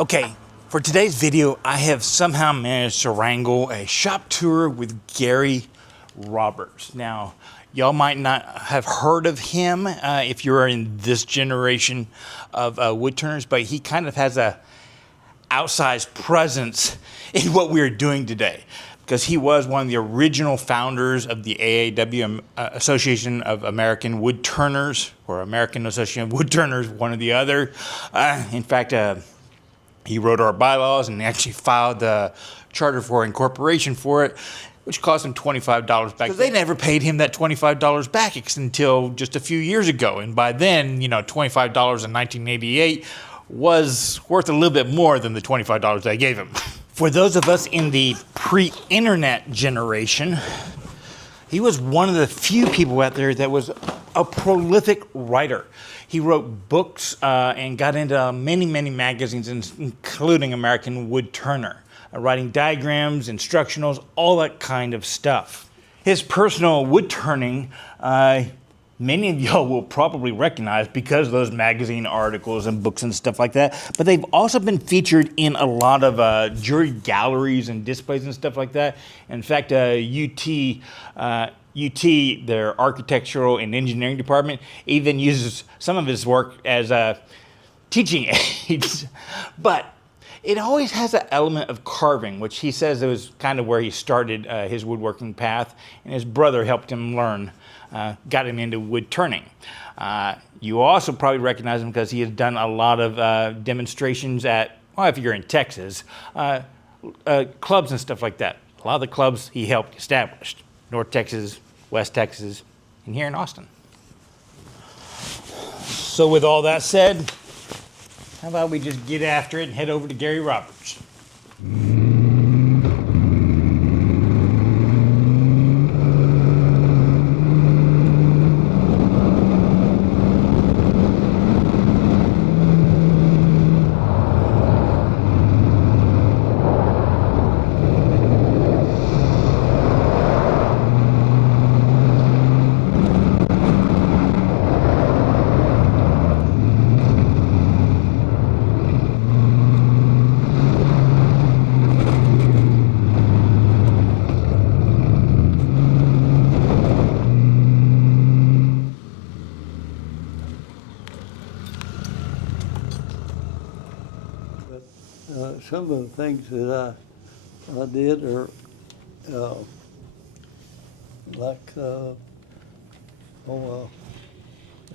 Okay, for today's video, I have somehow managed to wrangle a shop tour with Gary Roberts. Now, y'all might not have heard of him if you're in this generation of woodturners, but he kind of has a outsized presence in what we're doing today, because he was one of the original founders of the AAW, Association of American Woodturners, or American Association of Woodturners, one or the other. In fact, he wrote our bylaws and actually filed the charter for incorporation for it, which cost him $25 back. Because they never paid him that $25 back until just a few years ago. And by then, $25 in 1988 was worth a little bit more than the $25 they gave him. For those of us in the pre-internet generation, he was one of the few people out there that was a prolific writer. He wrote books and got into many, many magazines, including American WoodTurner, writing diagrams, instructionals, all that kind of stuff. His personal wood turning, many of y'all will probably recognize because of those magazine articles and books and stuff like that. But they've also been featured in a lot of jury galleries and displays and stuff like that. In fact, UT, their architectural and engineering department, even uses some of his work as teaching aids. But it always has an element of carving, which he says it was kind of where he started his woodworking path, and his brother helped him learn, got him into wood turning. You also probably recognize him because he has done a lot of demonstrations at, well, if you're in Texas, clubs and stuff like that. A lot of the clubs he helped establish. North Texas, West Texas, and here in Austin. So with all that said, how about we just get after it and head over to Gary Roberts? Some of the things that I did are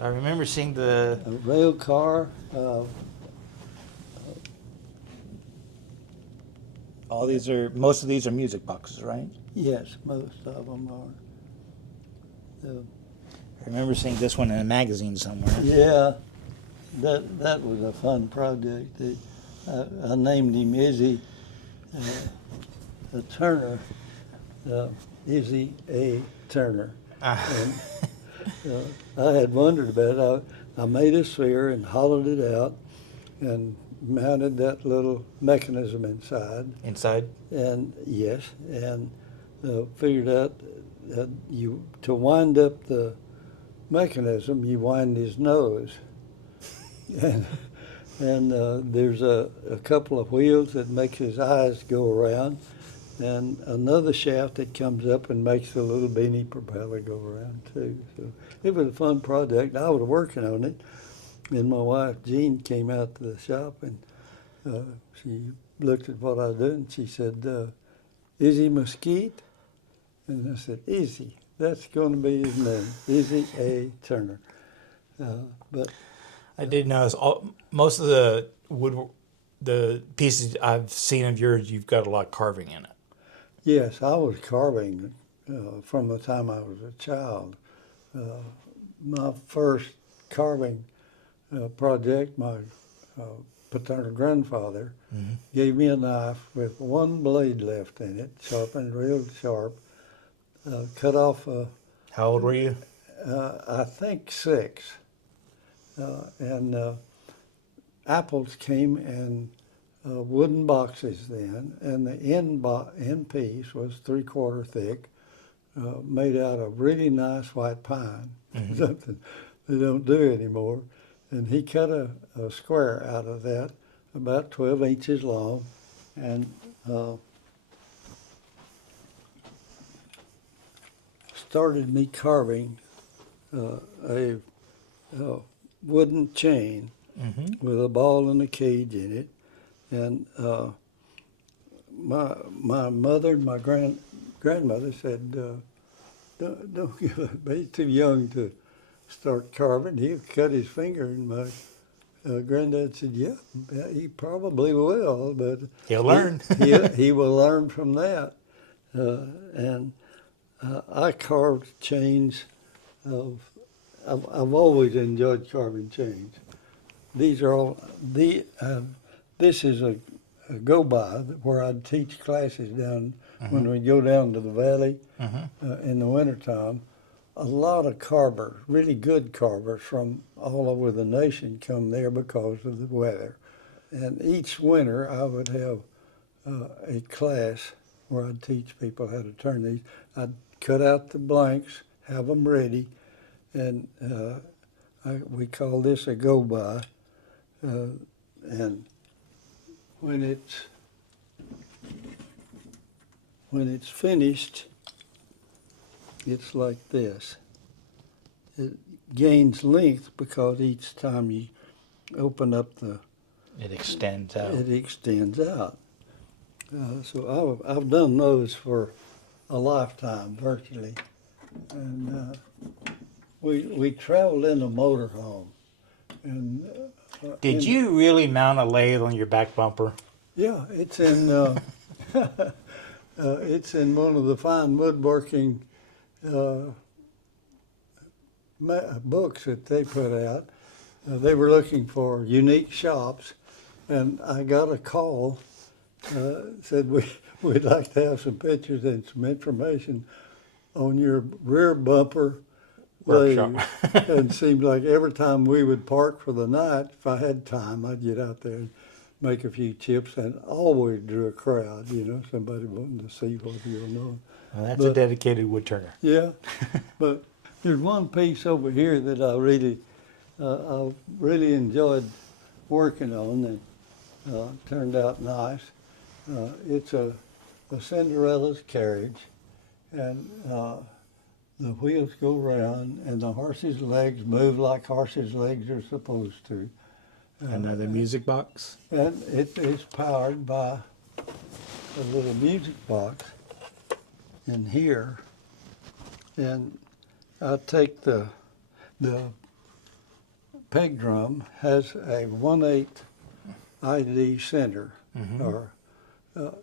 I remember seeing the a rail car. most of these are music boxes, right? Yes, most of them are. I remember seeing this one in a magazine somewhere. Yeah, that was a fun project. I named him Izzy Turner, Izzy A. Turner. And, I had wondered about it. I made a sphere and hollowed it out and mounted that little mechanism inside. Inside? And yes, and figured out that to wind up the mechanism, you wind his nose. And there's a couple of wheels that makes his eyes go around, and another shaft that comes up and makes the little beanie propeller go around too. So it was a fun project. I was working on it, and my wife Jean came out to the shop, and she looked at what I was doing. She said, "Izzy Mesquite?" And I said, "Izzy. That's going to be his name, Izzy A. Turner." But I did notice most of the pieces I've seen of yours, you've got a lot of carving in it. yes, I was carving from the time I was a child. My first carving project, my paternal grandfather gave me a knife with one blade left in it, sharpened real sharp, cut off How old were you? I think 6. And apples came in wooden boxes then, and the end piece was 3/4 thick, made out of really nice white pine, something they don't do anymore. And he cut a square out of that about 12 inches long, and started me carving a wooden chain with a ball and a cage in it. And my mother and my grandmother said, don't give up. He's too young to start carving. He'll cut his finger. And my granddad said, yeah, he probably will, but He'll learn. he will learn from that. And I carved chains I've always enjoyed carving chains. These are all, this is a go-by where I'd teach classes down when we go down to the valley in the wintertime. A lot of carvers, really good carvers from all over the nation come there because of the weather. And each winter I would have a class where I'd teach people how to turn these. I'd cut out the blanks, have them ready, and we call this a go-by. And when it's finished, it's like this. It gains length because each time you open up It extends out. it extends out. So I've done those for a lifetime virtually, and we traveled in a motorhome. And Did you really mount a lathe on your back bumper? Yeah, it's in it's in one of the fine woodworking books that they put out. They were looking for unique shops, and I got a call. Said we'd like to have some pictures and some information on your rear bumper lathe. And it seemed like every time we would park for the night, if I had time, I'd get out there and make a few chips, and always drew a crowd, somebody wanting to see what you were doing. Well, that's a dedicated woodturner. Yeah, but there's one piece over here that I really enjoyed working on, and turned out nice. It's a Cinderella's carriage, and the wheels go round, and the horse's legs move like horse's legs are supposed to. Another music box? And it is powered by a little music box in here. And I take the peg drum has a 1/8 ID center,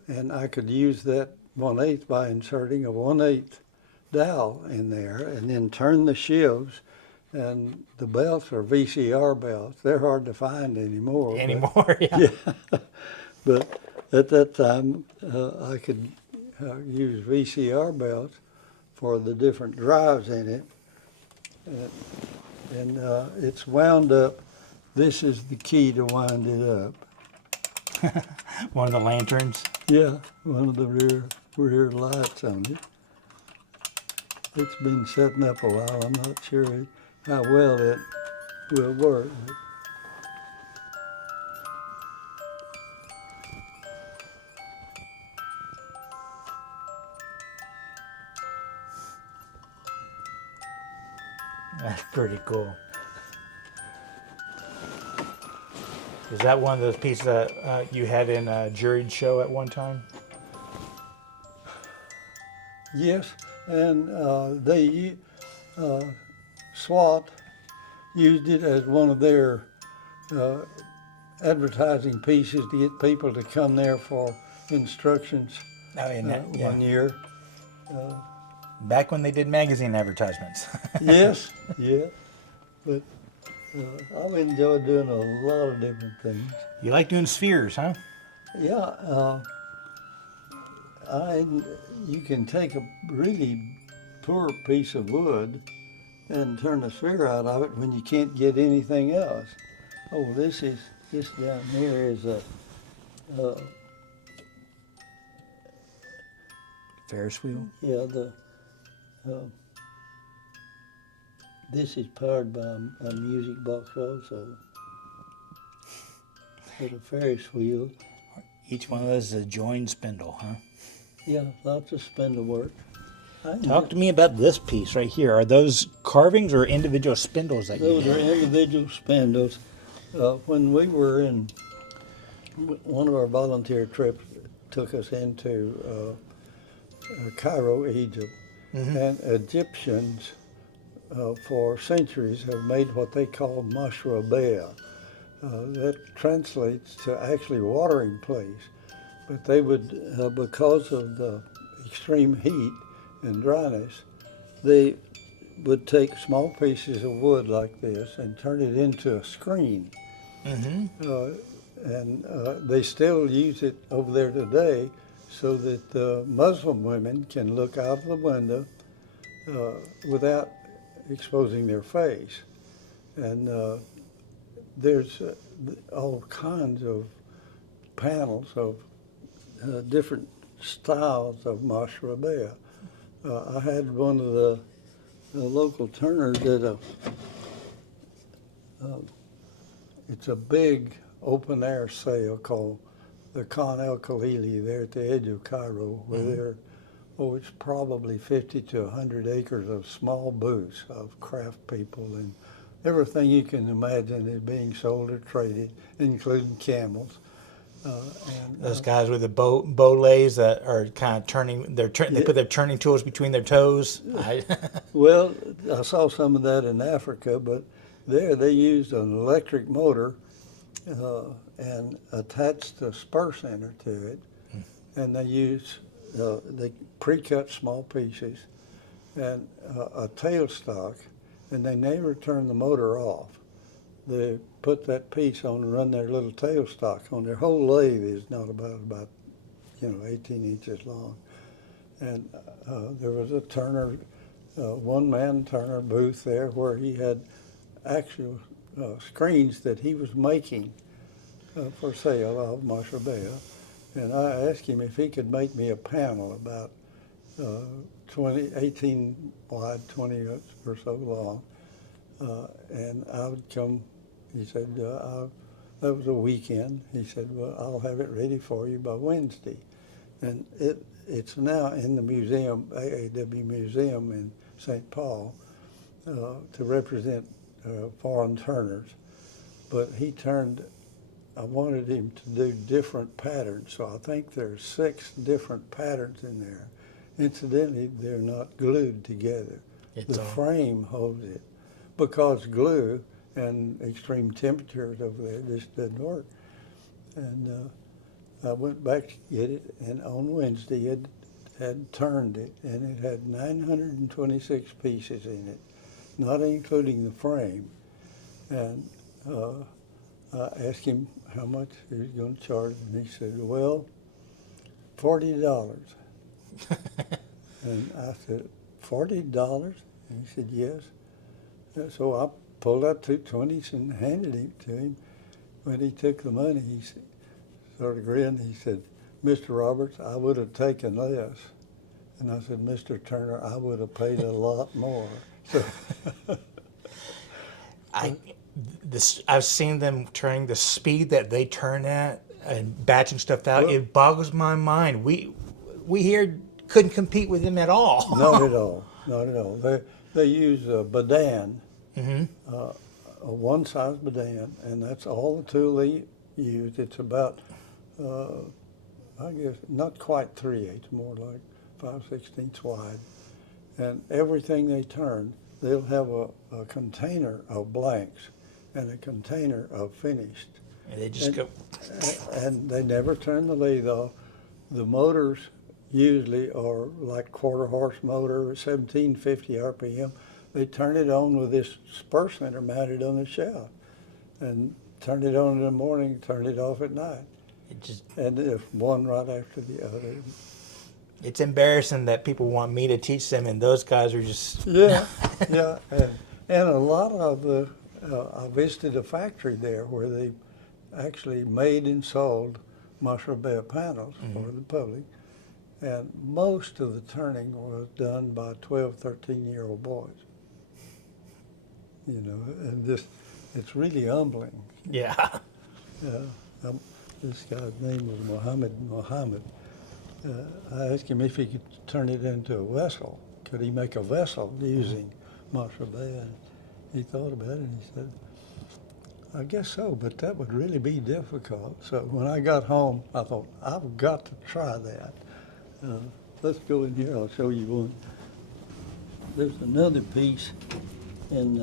and I could use that 1/8 by inserting a 1/8 dowel in there, and then turn the sheaves. And the belts are VCR belts. They're hard to find anymore. Yeah. But at that time, I could use VCR belts for the different drives in it. And it's wound up. This is the key to wind it up. One of the lanterns? Yeah, one of the rear lights on it. It's been setting up a while. I'm not sure how well it will work. That's pretty cool. Is that one of those pieces that you had in a juried show at one time? Yes, and SWAT used it as one of their advertising pieces to get people to come there for instructions one year. Back when they did magazine advertisements. Yes, yeah, but I've enjoyed doing a lot of different things. You like doing spheres, huh? Yeah, you can take a really poor piece of wood and turn a sphere out of it when you can't get anything else. Oh, this down here is a Ferris wheel? yeah, this is powered by a music box also. with a Ferris wheel. Each one of those is a joined spindle, huh? Yeah, lots of spindle work. Talk to me about this piece right here. Are those carvings or individual spindles that you Those are did? individual spindles. When we were in, one of our volunteer trips took us into Cairo, Egypt, and Egyptians for centuries have made what they call mashrabea. That translates to actually watering place. But they would, because of the extreme heat and dryness, they would take small pieces of wood like this and turn it into a screen. And they still use it over there today so that the Muslim women can look out of the window without exposing their face. And there's all kinds of panels of different styles of mashrabea. I had one of the local turners did it's a big open air sale called the Khan El Khalili there at the edge of Cairo, where there, it's probably 50 to 100 acres of small booths of craft people, and everything you can imagine is being sold or traded, including camels. Those guys with the bow lays that are kind of turning. They put their turning tools between their toes. Well, I saw some of that in Africa, but there they used an electric motor and attached a spur center to it, and they pre-cut small pieces and a tailstock, and they never turn the motor off. They put that piece on and run their little tailstock on. Their whole lathe is not about 18 inches long. And there was a turner, one-man turner booth there where he had actual screens that he was making for sale of mashrabea. And I asked him if he could make me a panel about 18 wide, 20 or so long. And I would come, he said, that was a weekend. He said, well, I'll have it ready for you by Wednesday. And it's now in the museum, AAW Museum in St. Paul, to represent foreign turners. But I wanted him to do different patterns, so I think there's 6 different patterns in there. Incidentally, they're not glued together. The frame holds it, because glue and extreme temperatures over there just doesn't work. And I went back to get it, and on Wednesday it had turned it, and it had 926 pieces in it, not including the frame. And I asked him how much he was going to charge, and he said, well, $40. And I said, $40? And he said, yes. And so I pulled out 2 20s and handed it to him. When he took the money, he sort of grinned. He said, Mr. Roberts, I would have taken less. And I said, Mr. Turner, I would have paid a lot more. So I've seen them turning the speed that they turn at and batching stuff out. Well, it boggles my mind. We here couldn't compete with them at all. Not at all. Not at all. They use a Badan, a one-size Badan, and that's all the tool they use. It's about, I guess, not quite 3/8, more like 5/16 wide. And everything they turn, they'll have a container of blanks and a container of finished. And they just go. And they never turn the lathe off. The motors usually are like quarter-horse motor, 1750 RPM. They turn it on with this spur center mounted on the shaft, and turn it on in the morning, turn it off at night. And it's one right after the other. It's embarrassing that people want me to teach them, and those guys are just... Yeah, yeah. And a lot of the... I visited a factory there where they actually made and sold mashrabea panels for the public. And most of the turning was done by 12, 13-year-old boys. And just, it's really humbling. Yeah. Yeah. This guy's name was Muhammad. I asked him if he could turn it into a vessel. Could he make a vessel using marshall bay? And he thought about it and he said, I guess so, but that would really be difficult. So when I got home, I thought, I've got to try that. Let's go in here, I'll show you one. There's another piece in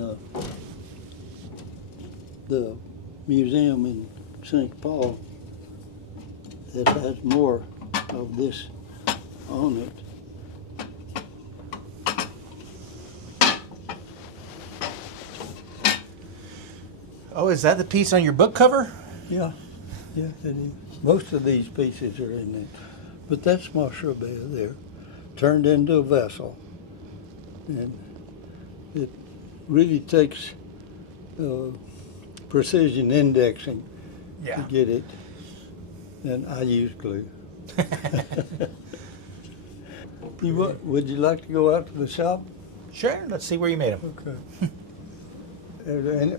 the museum in St. Paul that has more of this on it. Oh, is that the piece on your book cover? Yeah, it is. Most of these pieces are in there. But that's marshall bay there, turned into a vessel. And it really takes precision indexing to get it. And I use glue. Would you like to go out to the shop? Sure, let's see where you made them. Okay.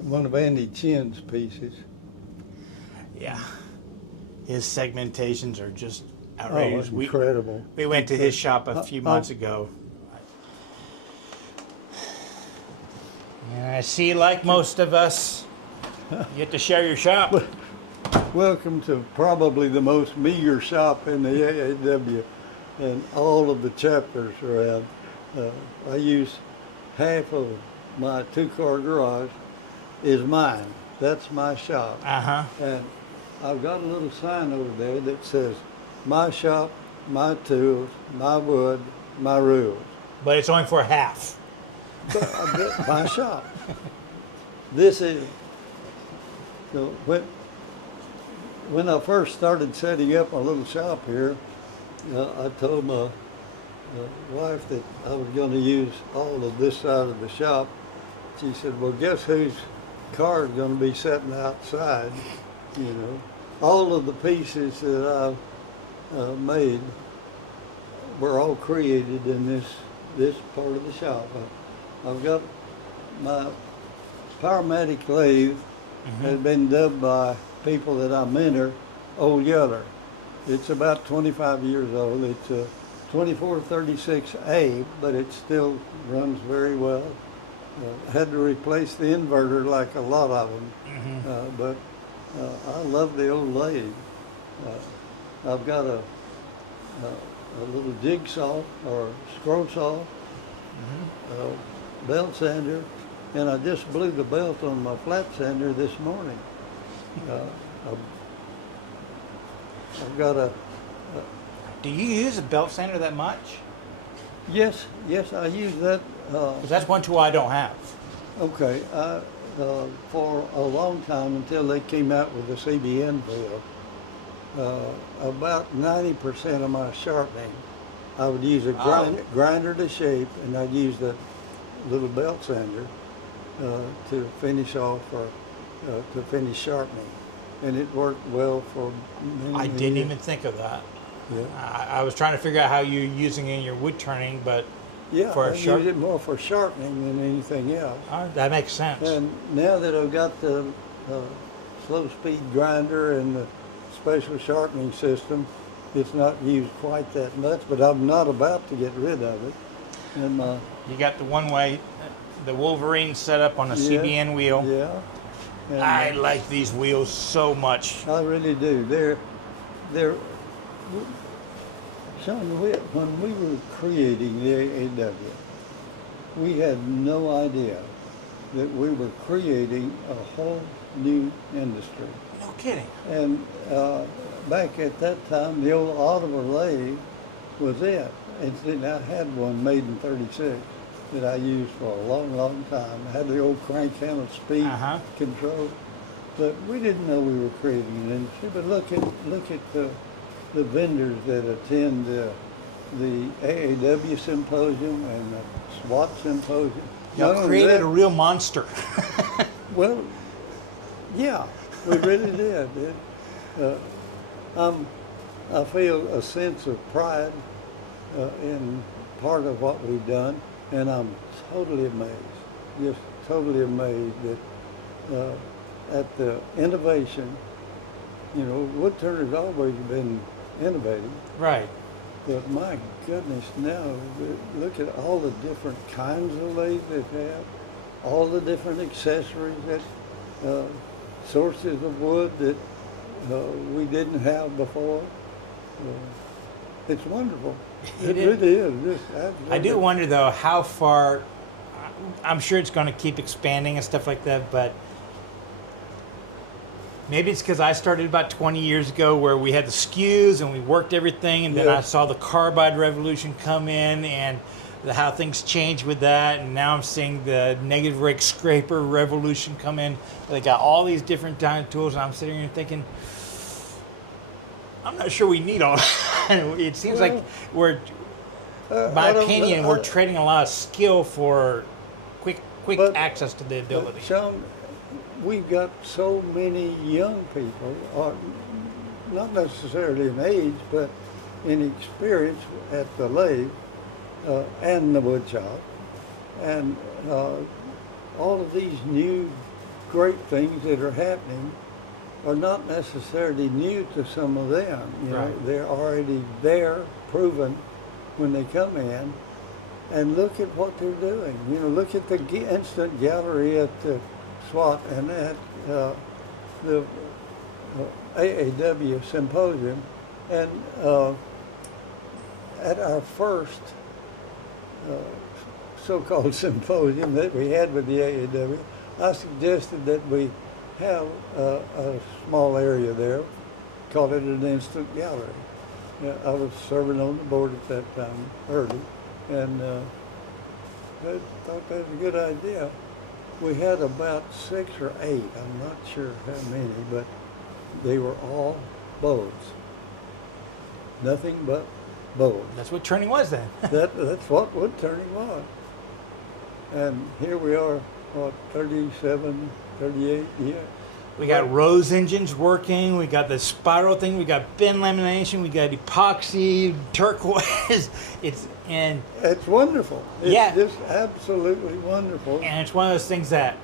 One of Andy Chin's pieces. Yeah, his segmentations are just outrageous. Oh, incredible. We went to his shop a few months ago. And I see, like most of us, you get to share your shop. Welcome to probably the most meager shop in the AAW and all of the chapters around. I use half of my two-car garage is mine. That's my shop. Uh-huh. And I've got a little sign over there that says, my shop, my tools, my wood, my rules. But it's only for half. My shop. This is, so when I first started setting up my little shop here, I told my wife that I was going to use all of this side of the shop. She said, well, guess whose car is going to be sitting outside, you know. All of the pieces that I've made were all created in this part of the shop. I've got my Powermatic lathe has been dubbed by people that I mentor Old Yeller. It's about 25 years old. It's a 2436A, but it still runs very well. Had to replace the inverter like a lot of them, but I love the old lathe. I've got a little jigsaw or scroll saw, belt sander, and I just blew the belt on my flat sander this morning. I've got a. Do you use a belt sander that much? Yes, I use that. 'Cause that's one tool I don't have. Okay, for a long time until they came out with the CBN bill, about 90% of my sharpening, I would use a grinder to shape, and I'd use that little belt sander to finish off or to finish sharpening, and it worked well for many. I didn't even think of that. Yeah. I was trying to figure out how you're using it in your wood turning, but Yeah, for I use it more for sharpening than anything else. That makes sense. And now that I've got the slow speed grinder and the special sharpening system, it's not used quite that much, but I'm not about to get rid of it. And you got the one way, the Wolverine set up on a CBN wheel. Yeah. And I like these wheels so much. I really do. They're Sean, when we were creating the AAW, we had no idea that we were creating a whole new industry. No kidding. And back at that time, the old Oliver lathe was it. And I had one made in '36 that I used for a long, long time. I had the old crank handle speed control, but we didn't know we were creating an industry. But look at the vendors that attend the AAW symposium and the SWAT symposium. Y'all created a real monster. Well, yeah, we really did. I feel a sense of pride in part of what we've done, and I'm totally amazed, just totally amazed that at the innovation You know, WoodTurner's always been innovative, Right. but my goodness, now look at all the different kinds of lathes they have, all the different accessories that sources of wood that we didn't have before. It's wonderful. It It is. really is. I do wonder though how far. I'm sure it's going to keep expanding and stuff like that, but maybe it's because I started about 20 years ago where we had the skews and we worked everything, and then Yeah. I saw the carbide revolution come in and how things changed with that, and now I'm seeing the negative rake scraper revolution come in. They got all these different kind of tools, and I'm sitting here thinking, I'm not sure we need all that. It seems like Well, we're, I my don't opinion, know. we're trading a lot of skill for quick But- access to the ability. Sean, we've got so many young people, or not necessarily in age, but in experience at the lathe and the wood shop, and all of these new great things that are happening are not necessarily new to some of them. You know, Right. they're already there, proven when they come in. And look at what they're doing. You know, look at the instant gallery at the SWAT and at the AAW symposium, and at our first so-called symposium that we had with the AAW, I suggested that we have a small area there, call it an instant gallery. I was serving on the board at that time, early, and I thought that was a good idea. We had about 6 or 8, I'm not sure how many, but they were all bows. Nothing but bows. That's what turning was then. That's what wood turning was. And here we are, what, 37, 38 years. We got rose engines working. We got the spiral thing. We got bin lamination. We got epoxy, turquoise. It's wonderful. It's Yeah. just absolutely wonderful. And it's one of those things that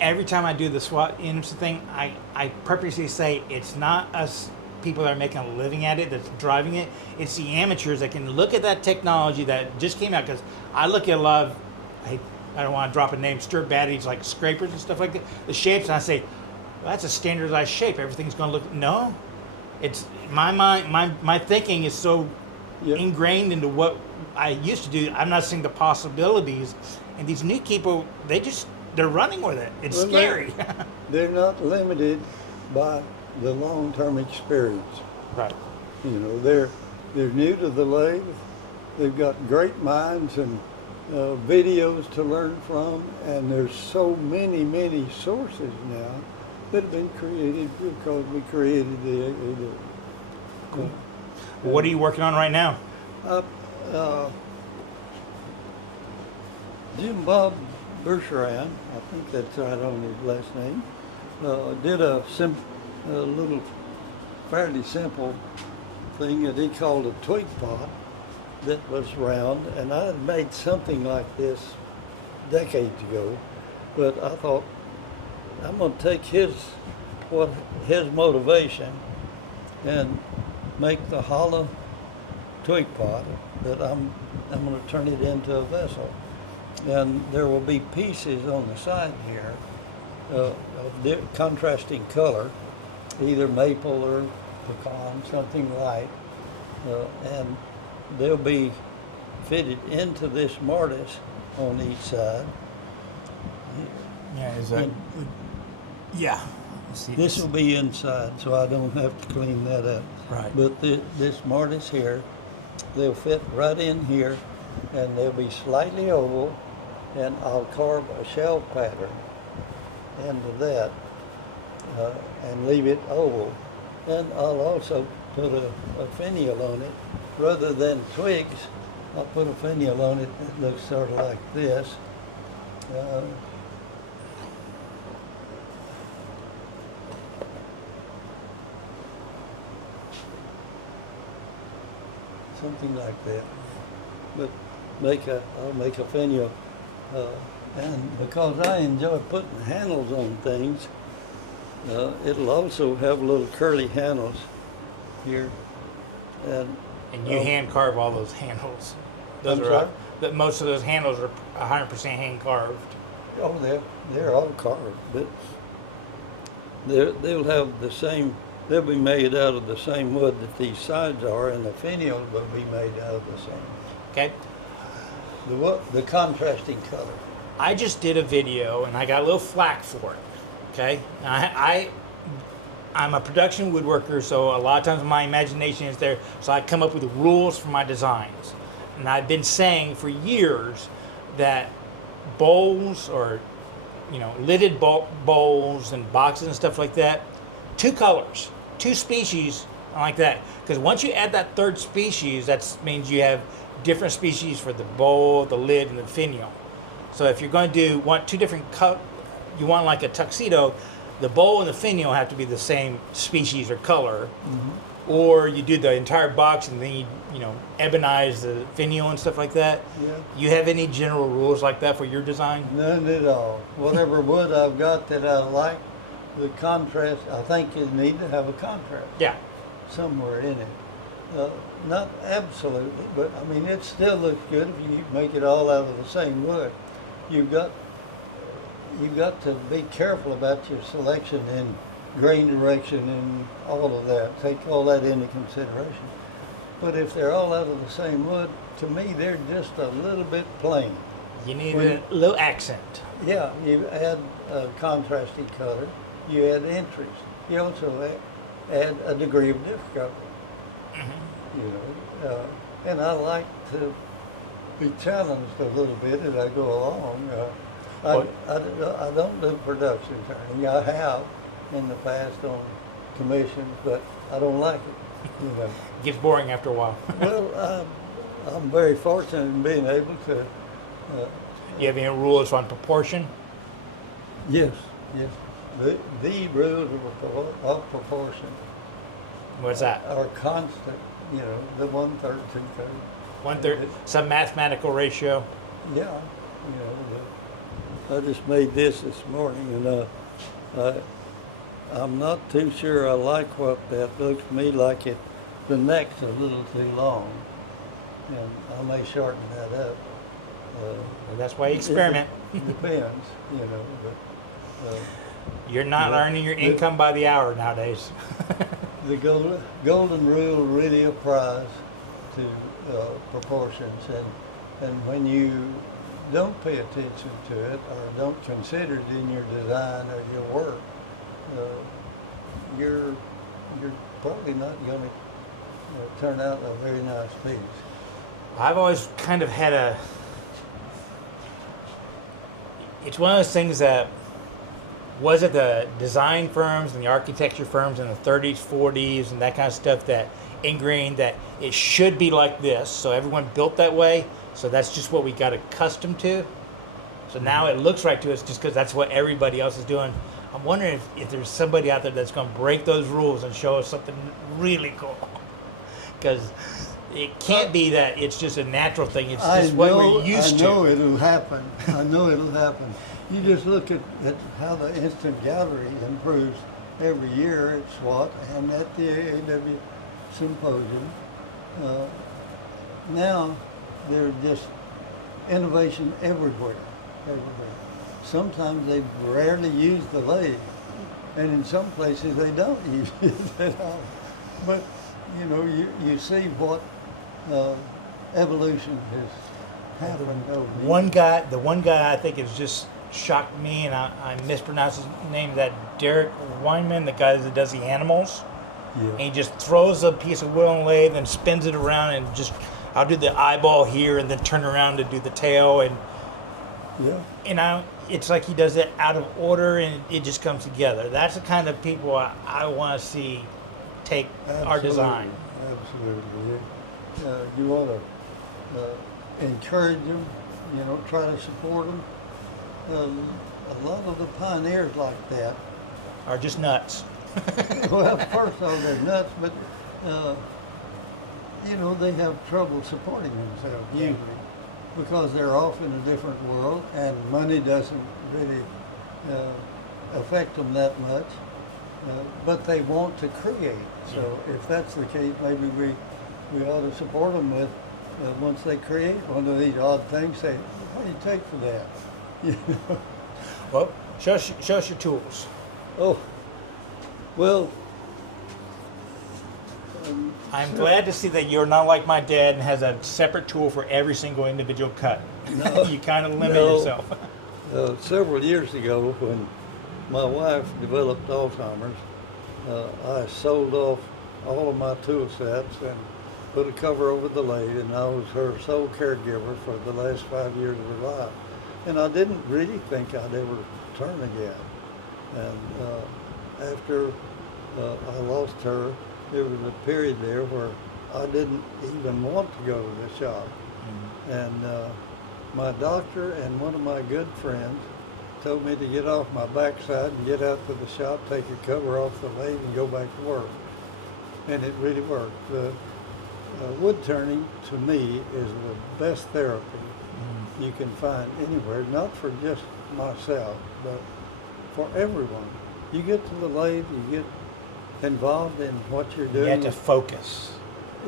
every time I do the SWAT industry thing, I purposely say it's not us people that are making a living at it that's driving it. It's the amateurs that can look at that technology that just came out. Because I look at a lot of, I don't want to drop a name, stir baddies like scrapers and stuff like that, the shapes, and I say, well, that's a standardized shape. Everything's going to look. No, it's my mind. My thinking is so Yep. ingrained into what I used to do. I'm not seeing the possibilities, and these new people, they're running with it. It's Well, scary. They're not limited by the long-term experience. Right. You know, they're new to the lathe. They've got great minds and videos to learn from, and there's so many sources now that have been created because we created the AAW. Cool. What are you working on right now? Jim Bob Bergeron, I think that's right on his last name, did a little fairly simple thing that he called a twig pot that was round, and I had made something like this decades ago, but I thought I'm going to take his motivation and make the hollow twig pot that I'm going to turn it into a vessel. And there will be pieces on the side here of contrasting color, either maple or pecan, something light, and they'll be fitted into this mortise on each side. Yeah, is that? Yeah. Let's see. This will be inside, so I don't have to clean that up. Right. But this mortise here, they'll fit right in here, and they'll be slightly oval, and I'll carve a shell pattern into that and leave it oval. And I'll also put a finial on it. Rather than twigs, I'll put a finial on it that looks sort of like this. Something like that. But I'll make a finial. And because I enjoy putting handles on things, It'll also have little curly handles here, and you hand carve all those handles. Those I'm are sorry? that most of those handles are 100% hand carved. oh, they're all carved, but they'll have the same. They'll be made out of the same wood that these sides are, and the finial will be made out of the same. Okay. The contrasting color. I just did a video and I got a little flack for it. Okay. I'm a production woodworker, so a lot of times my imagination is there, so I come up with rules for my designs. And I've been saying for years that bowls or lidded bowls and boxes and stuff like that, two colors, two species like that. Because once you add that third species, that means you have different species for the bowl, the lid, and the finial. So if you're going to want two different you want like a tuxedo, the bowl and the finial have to be the same species or color. Mm-hmm. Or you do the entire box and then you ebonize the finial and stuff like that. Yeah. You have any general rules like that for your design? None at all. Whatever wood I've got that I like, the contrast, I think you need to have a contrast. Yeah. Somewhere in it. Not absolutely, but I mean, it still looks good if you make it all out of the same wood. You've got to be careful about your selection and grain direction and all of that. Take all that into consideration. But if they're all out of the same wood, to me, they're just a little bit plain. You need a little accent. Yeah, you add a contrasting color, you add entries. You also add a degree of difficulty. Mm-hmm. And I like to be challenged a little bit as I go along. I don't do production turning. I have in the past on commissions, but I don't like it. It gets boring after a while. Well, I'm very fortunate in being able to. You have any rules on proportion? Yes. The rules of proportion. What's that? Are constant. The 1/3, 2/3. 1/3. Some mathematical ratio. Yeah. I just made this morning, and I'm not too sure I like what that looks to me like. The neck's a little too long, and I may shorten that up. That's why you experiment. It depends, but you're not earning your income by the hour nowadays. the golden rule really applies to proportions, and when you don't pay attention to it or don't consider it in your design or your work, you're probably not going to turn out a very nice piece. I've always kind of had it's one of those things that was it the design firms and the architecture firms in the 30s, 40s, and that kind of stuff that ingrained that it should be like this, so everyone built that way, so that's just what we got accustomed to. So now it looks right to us just because that's what everybody else is doing. I'm wondering if there's somebody out there that's going to break those rules and show us something really cool. Because it can't be that it's just a natural thing. It's just what we're used to. I know it'll happen. You just look at how the instant gallery improves every year at SWAT and at the AAW symposium. Now there's just innovation everywhere. Sometimes they rarely use the lathe, and in some places they don't use it at all. But you see what evolution has happened over the one guy I think has just shocked me, and I mispronounced his name, that Derek Weinman, the guy that does the animals. Yeah. And he just throws a piece of wood on a lathe and spins it around and just, I'll do the eyeball here and then turn around to do the tail, and it's like he does it out of order and it just comes together. That's the kind of people I want to see take our design. Absolutely. You want to encourage them, try to support them. A lot of the pioneers like that are just nuts. Well, first of all, they're nuts, but they have trouble supporting themselves usually because they're off in a different world and money doesn't really affect them that much. but they want to create. So if that's the case, maybe we ought to support them with, once they create one of these odd things, say, what do you take for that? You know? Well, show us your tools. Oh, well, I'm glad to see that you're not like my dad and has a separate tool for every single individual cut. No, You kind of limit no. yourself. Several years ago, when my wife developed Alzheimer's, I sold off all of my tool sets and put a cover over the lathe, and I was her sole caregiver for the last 5 years of her life. And I didn't really think I'd ever turn again. And after I lost her, there was a period there where I didn't even want to go to the shop. Mm-hmm. And my doctor and one of my good friends told me to get off my backside and get out to the shop, take a cover off the lathe, and go back to work. And it really worked. The wood turning, to me, is the best therapy you can find anywhere, not for just myself, but for everyone. You get to the lathe, you get involved in what you're doing. You have to focus.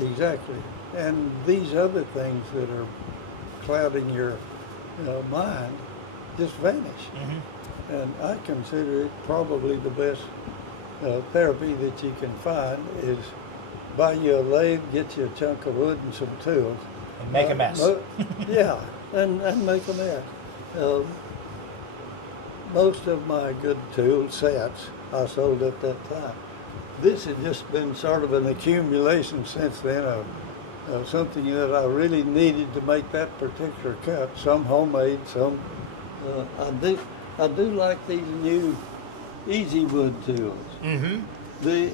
Exactly. And these other things that are clouding your mind just vanish. Mm-hmm. And I consider it probably the best therapy that you can find is buy you a lathe, get you a chunk of wood and some tools. And make a mess. Yeah, and make a mess. Most of my good tool sets I sold at that time. This has just been sort of an accumulation since then of something that I really needed to make that particular cut. Some homemade, some I do like these new easy wood tools. Mm-hmm. The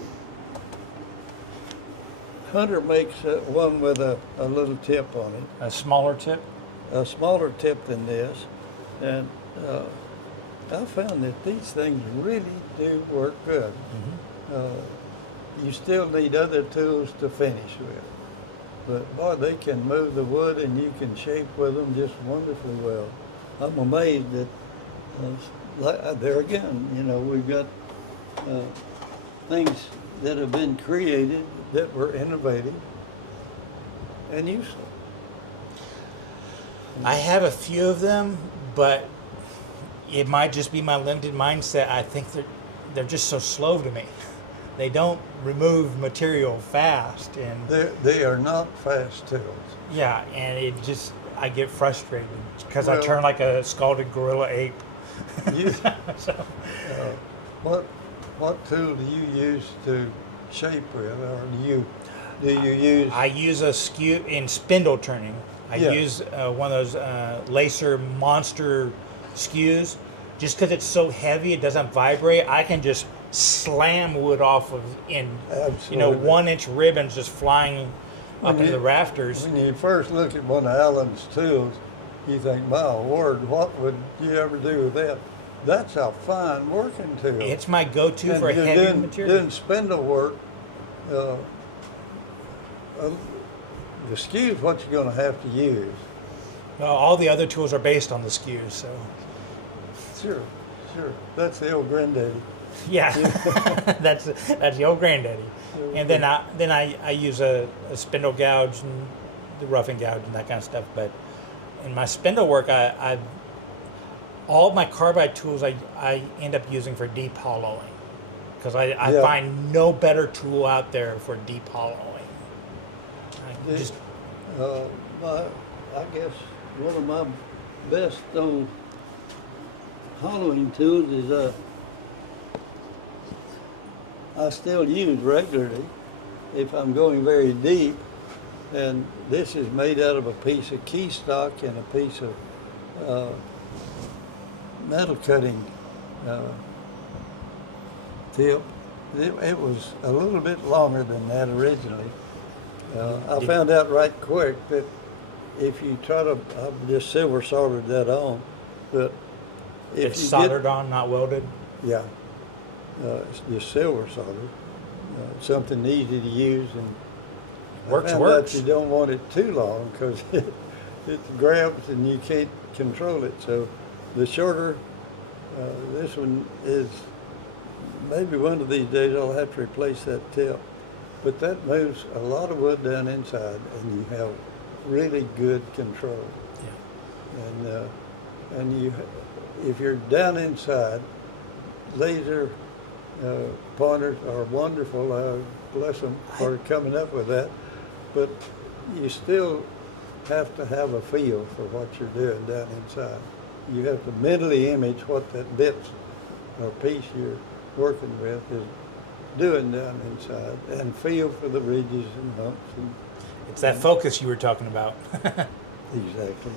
Hunter makes one with a little tip on it. A smaller tip? A smaller tip than this, and I found that these things really do work good. Mm-hmm. You still need other tools to finish with, but boy, they can move the wood and you can shape with them just wonderfully well. I'm amazed that there again, you know, we've got things that have been created that were innovative and useful. I have a few of them, but it might just be my limited mindset. I think they're just so slow to me. They don't remove material fast, and they are not fast tools. Yeah, and I get frustrated because I turn like a scalded gorilla ape. So, what tool do you use to shape with, or do you use? I use a skew in spindle turning. I use one of those laser monster skews. Just because it's so heavy, it doesn't vibrate. I can just slam wood off of Absolutely. 1-inch ribbons just flying up into the rafters. When you first look at one of Alan's tools, you think, my word, what would you ever do with that? That's a fine working tool. It's my go-to for heavy material. Doing spindle work, the skew is what you're going to have to use. Well, all the other tools are based on the skews, so. Sure. That's the old granddaddy. Yeah, that's the old granddaddy. And then I use a spindle gouge and the roughing gouge and that kind of stuff. But in my spindle work, all of my carbide tools I end up using for deep hollowing, because I find no better tool out there for deep hollowing. I guess one of my best hollowing tools is I still use regularly if I'm going very deep, and this is made out of a piece of key stock and a piece of metal cutting tip. It was a little bit longer than that originally. I found out right quick that if you try to, I've just silver soldered that on, but if it's soldered on, not welded? Yeah, it's just silver soldered. Something easy to use, and works. You don't want it too long because it grabs and you can't control it. So the shorter, this one is maybe one of these days I'll have to replace that tip. But that moves a lot of wood down inside, and you have really good control. Yeah. And you, if you're down inside, laser pointers are wonderful. Bless them for coming up with that. But you still have to have a feel for what you're doing down inside. You have to mentally image what that bit or piece you're working with is doing down inside, and feel for the ridges and humps. It's that focus you were talking about. Exactly.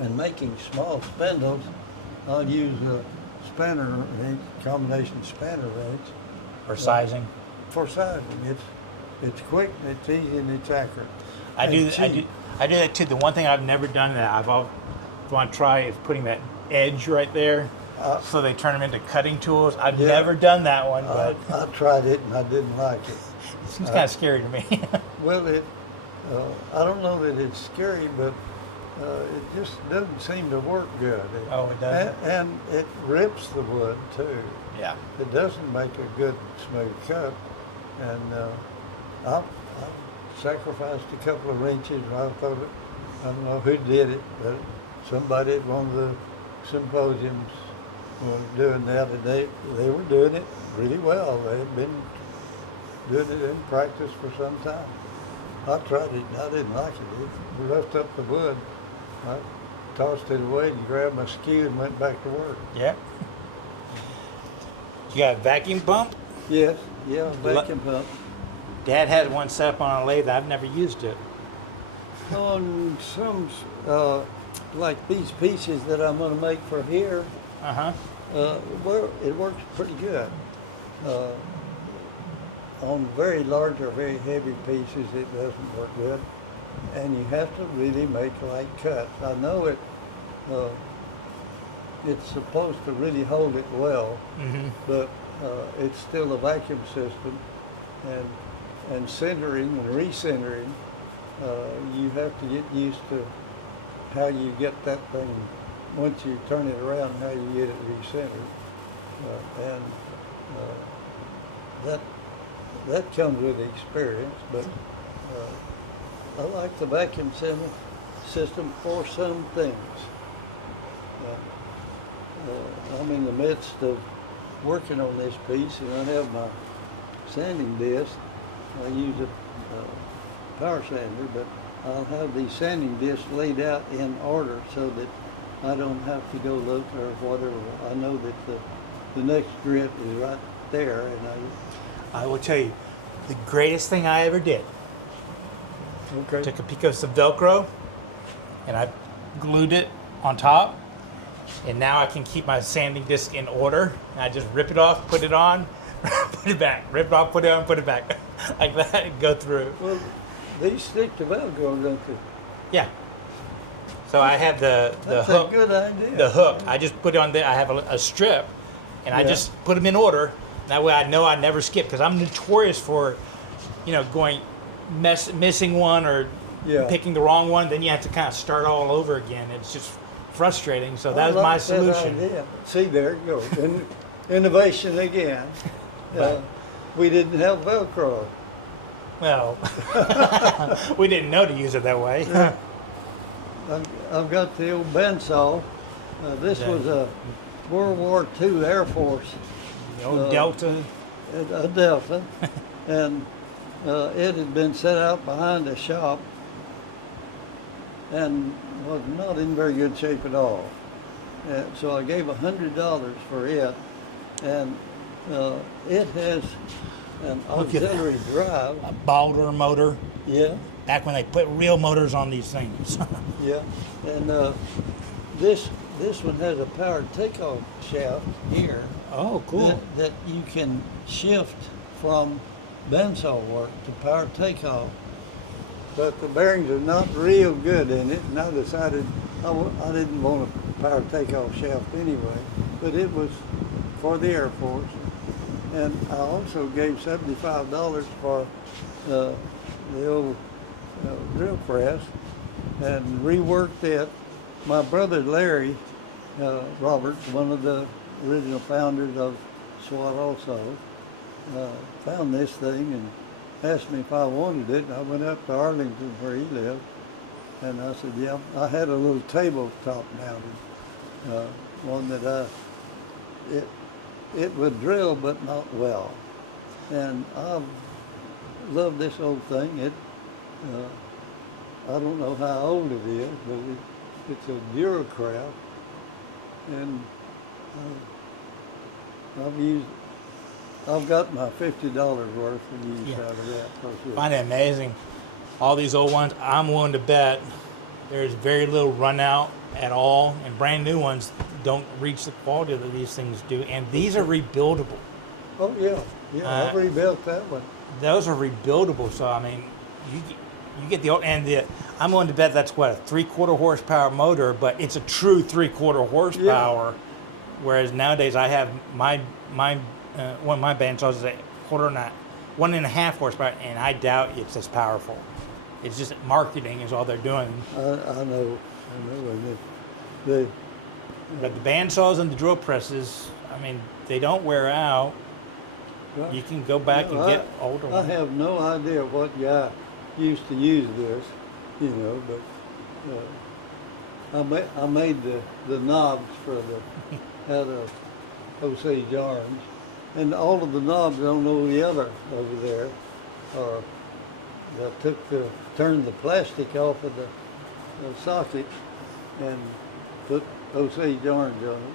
And making small spindles, I'll use a spanner, a combination spanner wrench. Or sizing. For sizing. It's quick, it's easy, and it's accurate. I do that too. The one thing I've never done that I want to try is putting that edge right there, so they turn them into cutting tools. I've never done that one, but I tried it and I didn't like it. it seems kind of scary to me. Well, I don't know that it's scary, but it just doesn't seem to work good. Oh, it doesn't? And it rips the wood too. Yeah. It doesn't make a good smooth cut. And I sacrificed a couple of wrenches. I thought I don't know who did it, but somebody at one of the symposiums was doing that, and they were doing it really well. They had been doing it in practice for some time. I tried it and I didn't like it. It roughed up the wood. I tossed it away and grabbed my skew and went back to work. Yeah. You got a vacuum pump? Yes, yeah, vacuum pump. Dad has one set up on a lathe. I've never used it. On some, like these pieces that I'm going to make for here, well, it works pretty good. On very large or very heavy pieces, it doesn't work good. And you have to really make light cuts. I know it's supposed to really hold it well, but it's still a vacuum system, and centering and recentering, you have to get used to how you get that thing, once you turn it around, how you get it recentered. That comes with experience, but I like the vacuum system for some things. I'm in the midst of working on this piece, and I have my sanding disc. I use a power sander, but I'll have these sanding discs laid out in order so that I don't have to go look or whatever. I know that the next grit is right there, and I will tell you, the greatest thing I ever did. Okay. Took a piece of some Velcro, and I glued it on top, and now I can keep my sanding disc in order. And I just rip it off, put it on, put it back, rip it off, put it on, put it back, like that, and go through. Well, these stick to Velcro, don't they? Yeah. So I have the That's hook. a good idea. The hook. I just put it on there. I have a strip, and I just put them in order. That way I know I never skip, because I'm notorious for, going missing one or picking the wrong one. Then you have to kind of start all over again. It's just frustrating. So that was my solution. Idea. See, there you go. Innovation again. We didn't have Velcro. Well, we didn't know to use it that way. I've got the old bandsaw. This was a World War II Air Force. The old Delta. A Delta. And it had been set out behind a shop and was not in very good shape at all. So I gave $100 for it, and it has an auxiliary drive. A Balder motor. Yeah. Back when they put real motors on these things. Yeah. And this one has a powered takeoff shaft here. Oh, cool. That you can shift from bandsaw work to power takeoff. But the bearings are not real good in it, and I decided I didn't want a power takeoff shaft anyway, but it was for the Air Force. And I also gave $75 for the old drill press and reworked it. My brother Larry Roberts, one of the original founders of SWAT also, found this thing and asked me if I wanted it. I went up to Arlington where he lived, and I said, yeah. I had a little tabletop mounted, one that it would drill but not well. And I love this old thing. I don't know how old it is, but it's a Duracraft, and I've got my $50 worth of use out of that. Find it amazing. All these old ones, I'm willing to bet there's very little run out at all, and brand new ones don't reach the quality that these things do. And these are rebuildable. Oh yeah, I've rebuilt that one. Those are rebuildable. So I mean, you get the old, and I'm willing to bet that's what, a 3/4 horsepower motor, but it's a true 3/4 horsepower. Yeah. Whereas nowadays I have my one of my bandsaws is a 1.5 horsepower, and I doubt it's as powerful. It's just marketing is all they're doing. I know. But the bandsaws and the drill presses, I mean, they don't wear out. Well, you can go back and get older ones. I have no idea what guy used to use this, but I made the knobs for out of Osage orange, and all of the knobs on all the other over there are. I turned the plastic off of the sockets and put Osage orange on it.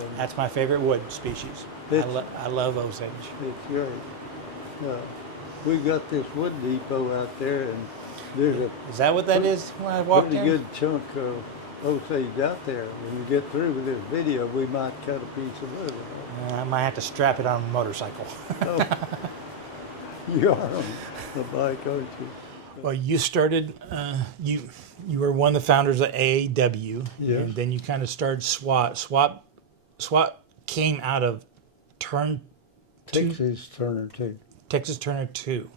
And that's my favorite wood species. I love Osage. It's great. We've got this wood depot out there, and there's Is that what that is when I walked in? Pretty good chunk of Osage out there. When we get through with this video, we might cut a piece of wood. I might have to strap it on a motorcycle. Oh. You are on the bike, aren't you? Well, you started, you were one of the founders of AAW, yes. And then you kind of started SWAT. SWAT came out of Texas Turner 2. Texas Turner 2.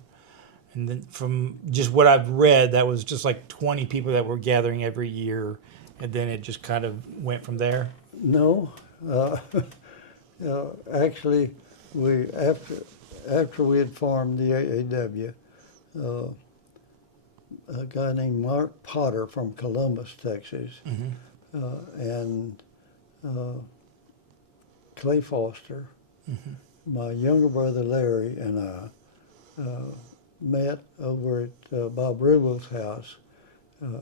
And then from just what I've read, that was just like 20 people that were gathering every year, and then it just kind of went from there? No. Actually, after we had formed the AAW, a guy named Mark Potter from Columbus, Texas, and Clay Foster, my younger brother Larry, and I met over at Bob Rubel's house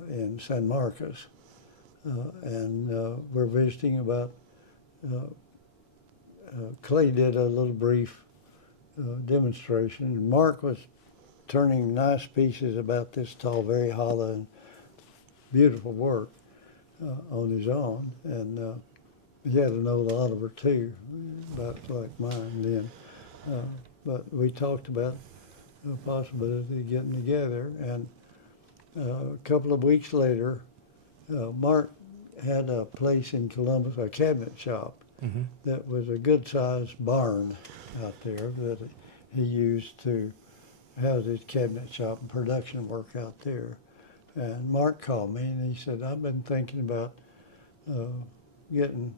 in San Marcos, and we're visiting about. Clay did a little brief demonstration, and Mark was turning nice pieces about this tall, very hollow and beautiful work on his own, and he had an old Oliver too, about like mine then. But we talked about the possibility of getting together, and a couple of weeks later, Mark had a place in Columbus, a cabinet shop, that was a good-sized barn out there that he used to house his cabinet shop and production work out there. And Mark called me and he said, I've been thinking about getting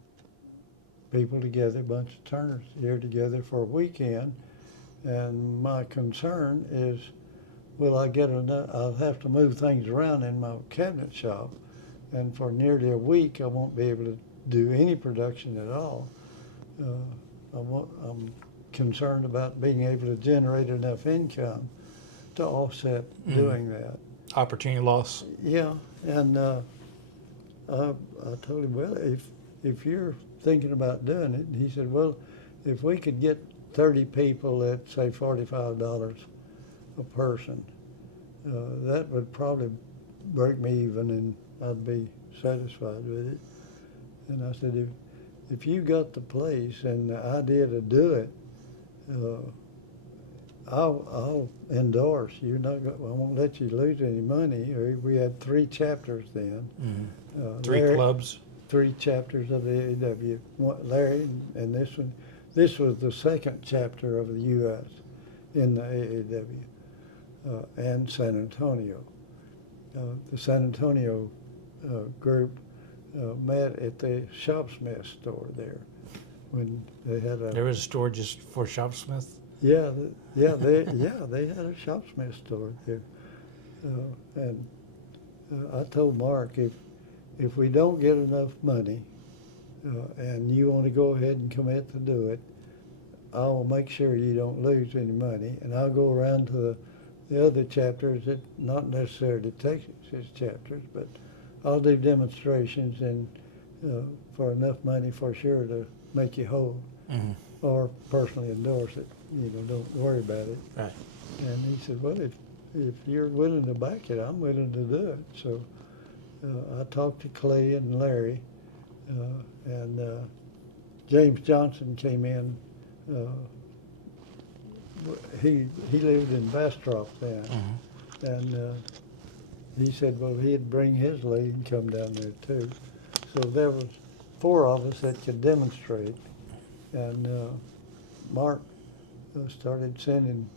people together, a bunch of Turners here together for a weekend. And my concern is, will I get enough? I'll have to move things around in my cabinet shop. And for nearly a week, I won't be able to do any production at all. I'm concerned about being able to generate enough income to offset doing that. Opportunity loss. Yeah, and I told him, well, if you're thinking about doing it, and he said, well, if we could get 30 people at, say, $45 a person, that would probably break me even, and I'd be satisfied with it. And I said, if you got the place and the idea to do it, I'll endorse. I won't let you lose any money. We had 3 chapters then. 3 clubs. 3 chapters of the AAW. Larry and this one. This was the 2nd chapter of the U.S. in the AAW, and San Antonio. The San Antonio group met at the Shopsmith store there, when they had a There was a store just for shopsmiths. they had a shopsmith store there, and I told Mark if we don't get enough money, and you want to go ahead and commit to do it, I will make sure you don't lose any money, and I'll go around to the other chapters that not necessarily Texas chapters, but I'll do demonstrations and for enough money for sure to make you whole, or personally endorse it. Don't worry about it. Right. And he said, well, if you're willing to back it, I'm willing to do it. So I talked to Clay and Larry, and James Johnson came in. He lived in Bastrop then, and he said, well, he'd bring his lead and come down there too. So there was 4 of us that could demonstrate, and Mark started sending